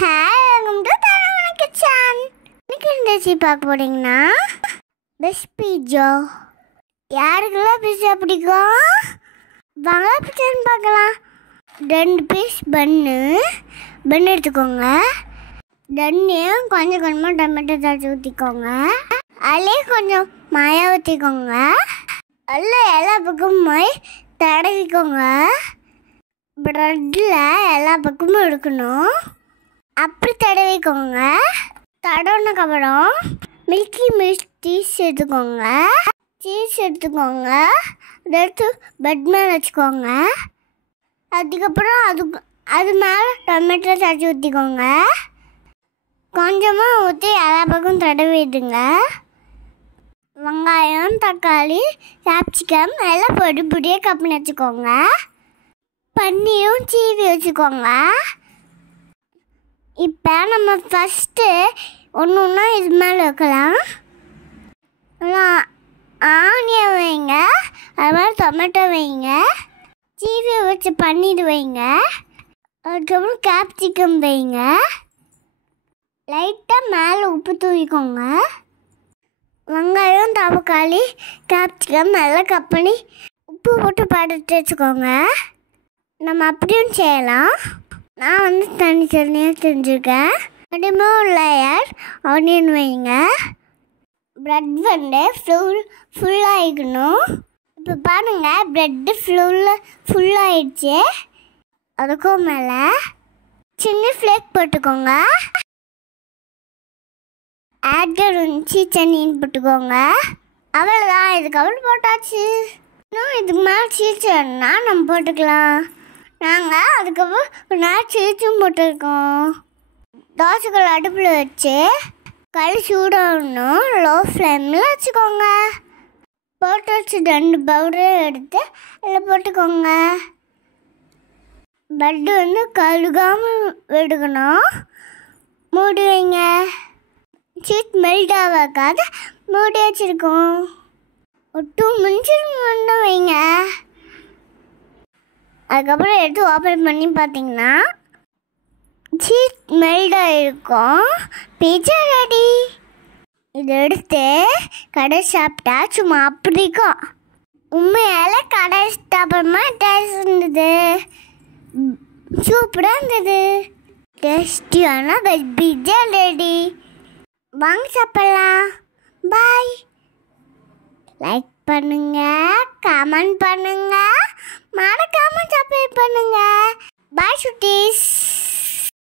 Welcome to தரவண kitchen. இன்னைக்கு இந்த recipe பார்க்க போறீங்கன்னா பெஸ்ட் பீட்சா. யாருக்கெல்லாம் பீட்சா பிடிக்கும் வாங்க பீட்சான்னு பார்க்கலாம். 2 பீஸ் பன்னு எடுத்துக்கோங்க. தண்ணியும் கொஞ்சம் கொஞ்சமாக டொமேட்டோ சாஸ் ஊற்றிக்கோங்க. அதுலேயே கொஞ்சம் மாயா ஊற்றிக்கோங்க. அதில் எல்லா பக்கமும் போய் தடவிக்கோங்க. ப்ரெட்டில் எல்லா பக்கமும் எடுக்கணும். அப்படி தடவிக்கோங்க. தடவினதுக்கப்புறம் மில்கி மில்க் சீஸ் எடுத்துக்கோங்க. அதை எடுத்து பெட் மேலே வச்சுக்கோங்க. அதுக்கப்புறம் அது மேலே டொமேட்டோ சாஸ் ஊற்றிக்கோங்க. கொஞ்சமாக ஊற்றி எல்லா பக்கம் தடவிடுங்க. வெங்காயம், தக்காளி, கேப்சிகம் எல்லாம் பொடி பொடியாக கட் பண்ணி வச்சுக்கோங்க. பன்னீரும் சீவி வச்சுக்கோங்க. இப்போ நம்ம ஃபஸ்ட்டு ஒன்று ஒன்றா இது மேலே வைக்கலாம். ஆனியன் வைங்க, அது மாதிரி டொமேட்டோ வைங்க, சீவி வச்சு பன்னீர் வைங்க, அதுக்கப்புறம் கேப்சிகம் வைங்க. லைட்டாக மேலே உப்பு தூவிக்கோங்க. வெங்காயம், தக்காளி, கேப்சிகம் நல்லா கட் பண்ணி உப்பு போட்டு படுத்து வச்சுக்கோங்க. நம்ம அப்படியும் செய்யலாம். நான் தனித்தனியாக செஞ்சுருக்கேன். அப்படியுமே ஒரு லேயர் ஆனியன் வைங்க. ப்ரெட் ஃபுல்லாகிக்கணும். இப்போ பாருங்கள், ப்ரெட்டு ஃபுல்லாகிடுச்சு. அதுக்கும் மேலே சின்ன ஃப்ளேக் போட்டுக்கோங்க. ஆட்கர் சீச்சனின்னு போட்டுக்கோங்க. அவ்வளோதான், இதுக்கு போட்டாச்சு. இன்னும் இதுக்கு மேலே சீஸ் வேணும்னா நம்ம போட்டுக்கலாம். நாங்கள் அதுக்கப்புறம் ஒரு நேரம் சீச்சும் போட்டிருக்கோம். தோசைக்கல் அடுப்பில் வச்சு கல் சூடாகணும். லோ ஃப்ளேமில் வச்சுக்கோங்க. போட்டு வச்சு 2 பவுடரும் எடுத்து அதில் போட்டுக்கோங்க. ப்ரெட்டு கழுகாமல் எடுக்கணும். மூடி வைங்க. சீஸ் மெல்ட் ஆகாத மூடி வச்சுருக்கோம். ஒரு 2 மினிட்ஸ் முன்ன வைங்க. அதுக்கப்புறம் எடுத்து ஓப்பன் பண்ணி பார்த்தீங்கன்னா சீஸ் மெல்ட் ஆகிருக்கும். Pizza ready. இதை எடுத்து கடை சாப்பிட்டா சும்மா அப்படிக்கும். உண்மையால் கடை சாப்பிட்றமா டேஸ்ட் இருந்தது. சூப்பராக இருந்தது. டேஸ்டியான பீட்சா ரெடி. வாங்க சாப்பிடலாம். பாய். லைக் பண்ணுங்க, கமெண்ட் பண்ணுங்க, மறக்காம சப்ஸ்கிரைப் பண்ணுங்க. பாய் சுட்டீஸ்.